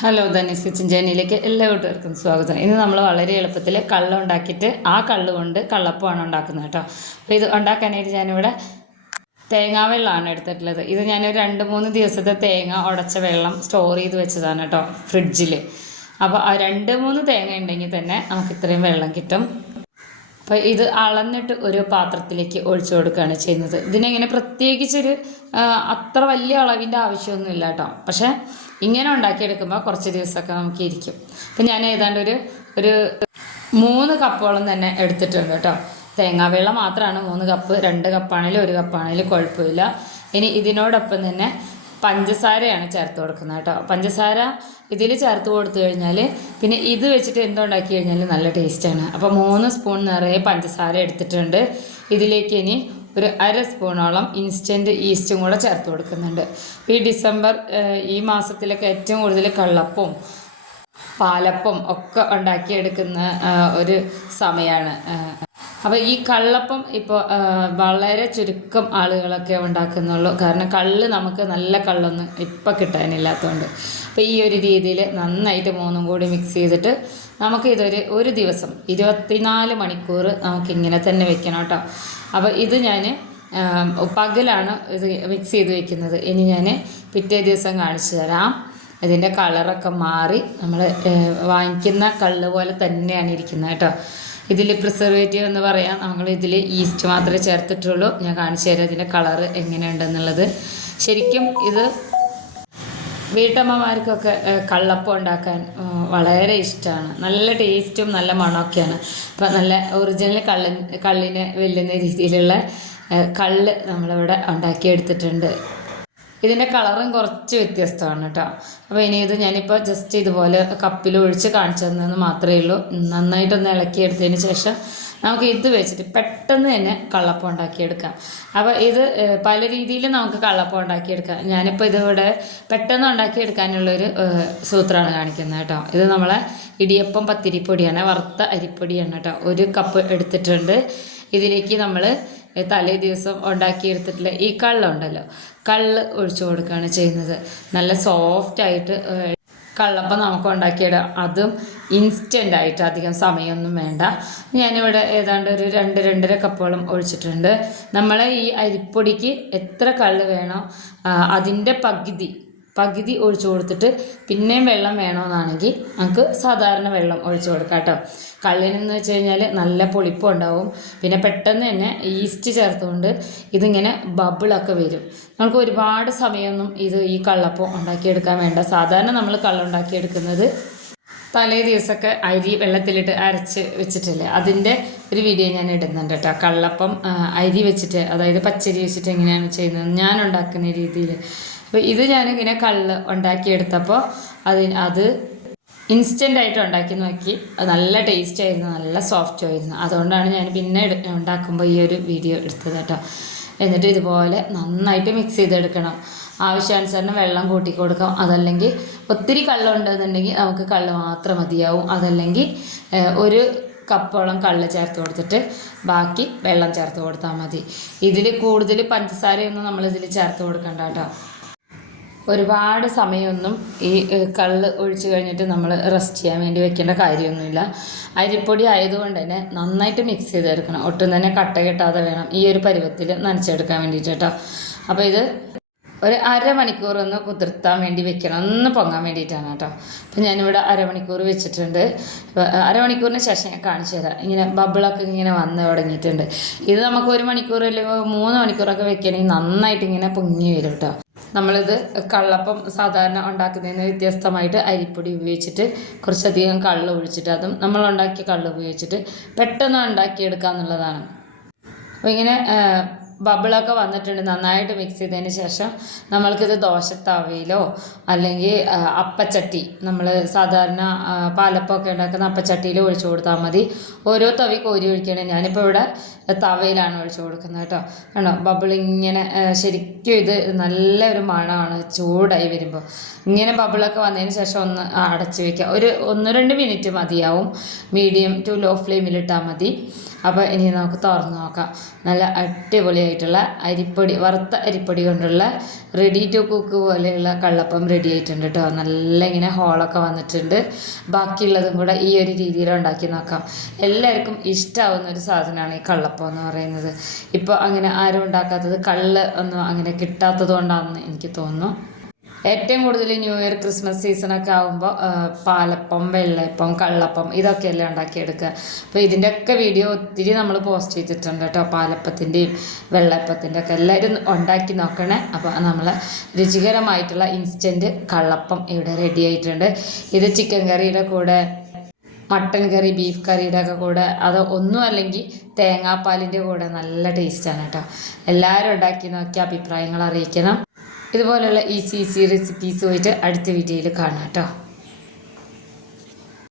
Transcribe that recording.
Hello Dhani's kitchen ജേണിയിലേക്ക് എല്ലാ കൂട്ടുകാർക്കും സ്വാഗതം. ഇന്ന് നമ്മൾ വളരെ എളുപ്പത്തിൽ കള്ളം ഉണ്ടാക്കിയിട്ട് ആ കള്ള് കൊണ്ട് കള്ളപ്പമാണ് ഉണ്ടാക്കുന്നത് കേട്ടോ. അപ്പോൾ ഇത് ഉണ്ടാക്കാനായിട്ട് ഞാനിവിടെ തേങ്ങാവെള്ളമാണ് എടുത്തിട്ടുള്ളത്. ഇത് ഞാനൊരു 2-3 ദിവസത്തെ തേങ്ങ ഉടച്ച വെള്ളം സ്റ്റോർ ചെയ്ത് വെച്ചതാണ് കേട്ടോ ഫ്രിഡ്ജിൽ. അപ്പോൾ ആ 2-3 തേങ്ങ ഉണ്ടെങ്കിൽ തന്നെ നമുക്ക് ഇത്രയും വെള്ളം കിട്ടും. അപ്പോൾ ഇത് അളന്നിട്ട് ഒരു പാത്രത്തിലേക്ക് ഒഴിച്ചു കൊടുക്കുകയാണ് ചെയ്യുന്നത്. ഇതിനെങ്ങനെ പ്രത്യേകിച്ചൊരു അത്ര വലിയ അളവിൻ്റെ ആവശ്യമൊന്നുമില്ല കേട്ടോ. പക്ഷേ ഇങ്ങനെ ഉണ്ടാക്കിയെടുക്കുമ്പോൾ കുറച്ച് ദിവസമൊക്കെ നമുക്ക് ഇരിക്കും. അപ്പം ഞാൻ ഏതാണ്ട് ഒരു 3 കപ്പോളം തന്നെ എടുത്തിട്ടുണ്ട് കേട്ടോ. തേങ്ങാവെള്ളം മാത്രമാണ് 3 കപ്പ്. 2 കപ്പാണെങ്കിലും 1 കപ്പാണെങ്കിലും കുഴപ്പമില്ല. ഇനി ഇതിനോടൊപ്പം തന്നെ പഞ്ചസാരയാണ് ചേർത്ത് കൊടുക്കുന്നത് കേട്ടോ. പഞ്ചസാര ഇതിൽ ചേർത്ത് കൊടുത്തു കഴിഞ്ഞാൽ പിന്നെ ഇത് വെച്ചിട്ട് എന്തുണ്ടാക്കി കഴിഞ്ഞാൽ നല്ല ടേസ്റ്റാണ്. അപ്പോൾ 3 സ്പൂൺ നിറയെ പഞ്ചസാര എടുത്തിട്ടുണ്ട്. ഇതിലേക്ക് ഇനി ഒരു 1/2 സ്പൂണോളം ഇൻസ്റ്റൻറ്റ് ഈസ്റ്റും കൂടെ ചേർത്ത് കൊടുക്കുന്നുണ്ട്. ഈ ഡിസംബർ ഈ മാസത്തിലൊക്കെ ഏറ്റവും കൂടുതൽ കള്ളപ്പവും പാലപ്പം ഒക്കെ ഉണ്ടാക്കിയെടുക്കുന്ന ഒരു സമയമാണ്. അപ്പോൾ ഈ കള്ളപ്പം ഇപ്പോൾ വളരെ ചുരുക്കം ആളുകളൊക്കെ ഉണ്ടാക്കുന്നുള്ളൂ. കാരണം കള്ള് നമുക്ക് നല്ല കള്ളൊന്നും ഇപ്പം കിട്ടാനില്ലാത്തതുകൊണ്ട്. അപ്പോൾ ഈ ഒരു രീതിയിൽ നന്നായിട്ട് 3 കൂടി മിക്സ് ചെയ്തിട്ട് നമുക്ക് ഒരു ദിവസം 24 മണിക്കൂർ നമുക്കിങ്ങനെ തന്നെ വെക്കണം കേട്ടോ. അപ്പോൾ ഇത് ഞാൻ പകലാണ് ഇത് മിക്സ് ചെയ്ത് വെക്കുന്നത്. ഇനി ഞാൻ പിറ്റേ ദിവസം കാണിച്ചു തരാം. ഇതിൻ്റെ കളറൊക്കെ മാറി നമ്മൾ വാങ്ങിക്കുന്ന കള്ള് പോലെ തന്നെയാണ് ഇരിക്കുന്നത് കേട്ടോ. ഇതിൽ പ്രിസർവേറ്റീവ് എന്ന് പറയാം, നമ്മൾ ഇതിൽ ഈസ്റ്റ് മാത്രമേ ചേർത്തിട്ടുള്ളൂ. ഞാൻ കാണിച്ചു തരാം ഇതിൻ്റെ കളറ് എങ്ങനെയുണ്ടെന്നുള്ളത്. ശരിക്കും ഇത് വീട്ടമ്മമാർക്കൊക്കെ കള്ളപ്പം ഉണ്ടാക്കാൻ വളരെ ഇഷ്ടമാണ്. നല്ല ടേസ്റ്റും നല്ല മണമൊക്കെയാണ്. അപ്പം നല്ല ഒറിജിനൽ കള്ളിനെ വെല്ലുന്ന രീതിയിലുള്ള കള്ള് നമ്മളിവിടെ ഉണ്ടാക്കിയെടുത്തിട്ടുണ്ട്. ഇതിൻ്റെ കളറും കുറച്ച് വ്യത്യസ്തമാണ് കേട്ടോ. അപ്പോൾ ഇനി ഇത് ഞാനിപ്പോൾ ജസ്റ്റ് ഇതുപോലെ കപ്പിൽ ഒഴിച്ച് കാണിച്ചു തന്നെന്ന് മാത്രമേ ഉള്ളൂ. നന്നായിട്ടൊന്ന് ഇളക്കിയെടുത്തതിന് ശേഷം നമുക്ക് ഇത് വെച്ചിട്ട് പെട്ടെന്ന് തന്നെ കള്ളപ്പം ഉണ്ടാക്കിയെടുക്കാം. അപ്പോൾ ഇത് പല രീതിയിൽ നമുക്ക് കള്ളപ്പം ഉണ്ടാക്കിയെടുക്കാം. ഞാനിപ്പോൾ ഇതിവിടെ പെട്ടെന്ന് ഉണ്ടാക്കിയെടുക്കാനുള്ളൊരു സൂത്രമാണ് കാണിക്കുന്നത് കേട്ടോ. ഇത് നമ്മളെ ഇടിയപ്പം പത്തിരിപ്പൊടിയാണ്, വറുത്ത അരിപ്പൊടിയാണ് കേട്ടോ. 1 കപ്പ് എടുത്തിട്ടുണ്ട്. ഇതിലേക്ക് നമ്മൾ തലേ ദിവസം ഉണ്ടാക്കിയെടുത്തിട്ടുള്ള ഈ കള്ളുണ്ടല്ലോ, കള്ള് ഒഴിച്ചു കൊടുക്കുകയാണ് ചെയ്യുന്നത്. നല്ല സോഫ്റ്റായിട്ട് കള്ളപ്പം നമുക്ക് ഉണ്ടാക്കിയിടാം. അതും ഇൻസ്റ്റൻ്റായിട്ട്, അധികം സമയമൊന്നും വേണ്ട. ഞാനിവിടെ ഏതാണ്ട് ഒരു 2-2.5 കപ്പോളം ഒഴിച്ചിട്ടുണ്ട്. നമ്മൾ ഈ അരിപ്പൊടിക്ക് എത്ര കള്ള് വേണോ അതിൻ്റെ പകുതി ഒഴിച്ചു കൊടുത്തിട്ട് പിന്നെയും വെള്ളം വേണമെന്നാണെങ്കിൽ നമുക്ക് സാധാരണ വെള്ളം ഒഴിച്ചു കൊടുക്കാം കേട്ടോ. കള്ളിനെന്ന് വെച്ച് കഴിഞ്ഞാൽ നല്ല പൊളിപ്പം ഉണ്ടാവും. പിന്നെ പെട്ടെന്ന് തന്നെ ഈസ്റ്റ് ചേർത്തുകൊണ്ട് ഇതിങ്ങനെ ബബിളൊക്കെ വരും. നമുക്ക് ഒരുപാട് സമയമൊന്നും ഈ കള്ളപ്പം ഉണ്ടാക്കിയെടുക്കാൻ വേണ്ട. സാധാരണ നമ്മൾ കള്ളുണ്ടാക്കിയെടുക്കുന്നത് തലേ ദിവസമൊക്കെ അരി വെള്ളത്തിലിട്ട് അരച്ച് വെച്ചിട്ടില്ലേ, അതിൻ്റെ ഒരു വീഡിയോ ഞാൻ ഇടുന്നുണ്ട് കേട്ടോ. കള്ളപ്പം അരി വെച്ചിട്ട്, അതായത് പച്ചരി വെച്ചിട്ട് എങ്ങനെയാണ് ചെയ്യുന്നത് ഞാൻ ഉണ്ടാക്കുന്ന രീതിയിൽ. അപ്പോൾ ഇത് ഞാനിങ്ങനെ കള്ള് ഉണ്ടാക്കിയെടുത്തപ്പോൾ അത് ഇൻസ്റ്റൻ്റായിട്ട് ഉണ്ടാക്കി നോക്കി. അത് നല്ല ടേസ്റ്റ് ആയിരുന്നു, നല്ല സോഫ്റ്റ് ആയിരുന്നു. അതുകൊണ്ടാണ് ഞാൻ പിന്നെ ഉണ്ടാക്കുമ്പോൾ ഈ ഒരു വീഡിയോ എടുത്തത് കേട്ടോ. എന്നിട്ട് ഇതുപോലെ നന്നായിട്ട് മിക്സ് ചെയ്തെടുക്കണം. ആവശ്യാനുസരണം വെള്ളം കൂട്ടി കൊടുക്കാം. അതല്ലെങ്കിൽ ഒത്തിരി കള്ളുണ്ടെന്നുണ്ടെങ്കിൽ നമുക്ക് കള്ള് മാത്രം മതിയാവും. അതല്ലെങ്കിൽ 1 കപ്പോളം കള്ള് ചേർത്ത് കൊടുത്തിട്ട് ബാക്കി വെള്ളം ചേർത്ത് കൊടുത്താൽ മതി. ഇതിൽ കൂടുതൽ പഞ്ചസാരയൊന്നും നമ്മളിതിൽ ചേർത്ത് കൊടുക്കണ്ട കേട്ടോ. ഒരുപാട് സമയമൊന്നും ഈ കള്ള് ഒഴിച്ച് കഴിഞ്ഞിട്ട് നമ്മൾ റെസ്റ്റ് ചെയ്യാൻ വേണ്ടി വെക്കേണ്ട കാര്യമൊന്നുമില്ല. അരിപ്പൊടി ആയതുകൊണ്ട് തന്നെ നന്നായിട്ട് മിക്സ് ചെയ്തെടുക്കണം. ഒട്ടും തന്നെ കട്ട കെട്ടാതെ വേണം ഈ ഒരു പരുവത്തിൽ നനച്ചെടുക്കാൻ വേണ്ടിയിട്ട് കേട്ടോ. അപ്പോൾ ഇത് ഒരു 1/2 മണിക്കൂർ ഒന്ന് കുതിർത്താൻ വേണ്ടി വെക്കണം, ഒന്ന് പൊങ്ങാൻ വേണ്ടിയിട്ടാണ് കേട്ടോ. അപ്പം ഞാനിവിടെ 1/2 മണിക്കൂർ വെച്ചിട്ടുണ്ട്. 1/2 മണിക്കൂറിന് ശേഷം ഞാൻ കാണിച്ചു തരാം. ഇങ്ങനെ ബബിളൊക്കെ ഇങ്ങനെ വന്ന് തുടങ്ങിയിട്ടുണ്ട്. ഇത് നമുക്ക് 1 മണിക്കൂർ അല്ലെങ്കിൽ 3 മണിക്കൂറൊക്കെ വെക്കണമെങ്കിൽ നന്നായിട്ട് ഇങ്ങനെ പൊങ്ങി വരും കേട്ടോ. നമ്മളിത് കള്ളപ്പം സാധാരണ ഉണ്ടാക്കുന്നതിന് വ്യത്യസ്തമായിട്ട് അരിപ്പൊടി ഉപയോഗിച്ചിട്ട് കുറച്ചധികം കള്ള് ഒഴിച്ചിട്ട്, അതും നമ്മൾ ഉണ്ടാക്കിയ കള്ള് ഉപയോഗിച്ചിട്ട് പെട്ടെന്ന് ഉണ്ടാക്കിയെടുക്കുക എന്നുള്ളതാണ്. അപ്പോൾ ഇങ്ങനെ ബബിളൊക്കെ വന്നിട്ടുണ്ട്. നന്നായിട്ട് മിക്സ് ചെയ്തതിന് ശേഷം നമ്മൾക്കിത് ദോശത്തവയിലോ അല്ലെങ്കിൽ അപ്പച്ചട്ടി, നമ്മൾ സാധാരണ പാലപ്പമൊക്കെ ഉണ്ടാക്കുന്ന അപ്പച്ചട്ടിയിൽ ഒഴിച്ചു കൊടുത്താൽ മതി. ഓരോ തവി കോരി ഒഴിക്കണേ. ഞാനിപ്പോൾ ഇവിടെ തവയിലാണ് ഒഴിച്ചു കൊടുക്കുന്നത് കേട്ടോ. ആണോ ബബിളിങ്ങനെ ശരിക്കും ഇത് നല്ലൊരു മണമാണ് ചൂടായി വരുമ്പോൾ. ഇങ്ങനെ ബബിളൊക്കെ വന്നതിന് ശേഷം ഒന്ന് അടച്ചു വയ്ക്കുക. ഒരു 1-2 മിനിറ്റ് മതിയാവും. മീഡിയം ടു ലോ ഫ്ലെയിമിലിട്ടാൽ മതി. അപ്പോൾ ഇനി നമുക്ക് തുറന്ന് നോക്കാം. നല്ല അടിപൊളിയായിട്ടുള്ള അരിപ്പൊടി, വറുത്ത അരിപ്പൊടി കൊണ്ടുള്ള റെഡി ടു കുക്ക് പോലെയുള്ള കള്ളപ്പം റെഡി ആയിട്ടുണ്ട് കേട്ടോ. നല്ല ഇങ്ങനെ ഹോളൊക്കെ വന്നിട്ടുണ്ട്. ബാക്കിയുള്ളതും കൂടെ ഈ ഒരു രീതിയിൽ ഉണ്ടാക്കി നോക്കാം. എല്ലാവർക്കും ഇഷ്ടമാവുന്ന ഒരു സാധനമാണ് ഈ കള്ളപ്പം എന്ന് പറയുന്നത്. ഇപ്പോൾ അങ്ങനെ ആരും ഉണ്ടാക്കാത്തത് കള്ള് ഒന്നും അങ്ങനെ കിട്ടാത്തത് കൊണ്ടാണെന്ന് എനിക്ക് തോന്നുന്നു. ഏറ്റവും കൂടുതൽ ന്യൂ ഇയർ ക്രിസ്മസ് സീസണൊക്കെ ആകുമ്പോൾ പാലപ്പം, വെള്ളയപ്പം, കള്ളപ്പം ഇതൊക്കെയല്ലേ ഉണ്ടാക്കിയെടുക്കുക. അപ്പോൾ ഇതിൻ്റെയൊക്കെ വീഡിയോ ഒത്തിരി നമ്മൾ പോസ്റ്റ് ചെയ്തിട്ടുണ്ട് കേട്ടോ. പാലപ്പത്തിൻ്റെയും വെള്ളയപ്പത്തിൻ്റെ ഒക്കെ എല്ലാവരും ഉണ്ടാക്കി നോക്കണേ. അപ്പോൾ നമ്മൾ രുചികരമായിട്ടുള്ള ഇൻസ്റ്റൻറ്റ് കള്ളപ്പം ഇവിടെ റെഡി ആയിട്ടുണ്ട്. ഇത് ചിക്കൻ കറിയുടെ കൂടെ, മട്ടൻ കറി, ബീഫ് കറിയുടെ ഒക്കെ കൂടെ, അത് ഒന്നും അല്ലെങ്കിൽ തേങ്ങാപ്പാലിൻ്റെ കൂടെ നല്ല ടേസ്റ്റാണ് കേട്ടോ. എല്ലാവരും ഉണ്ടാക്കി നോക്കി അഭിപ്രായങ്ങൾ അറിയിക്കണം. ഇതുപോലുള്ള ഈസി റെസിപ്പീസുമായിട്ട് അടുത്ത വീഡിയോയിൽ കാണാം കേട്ടോ.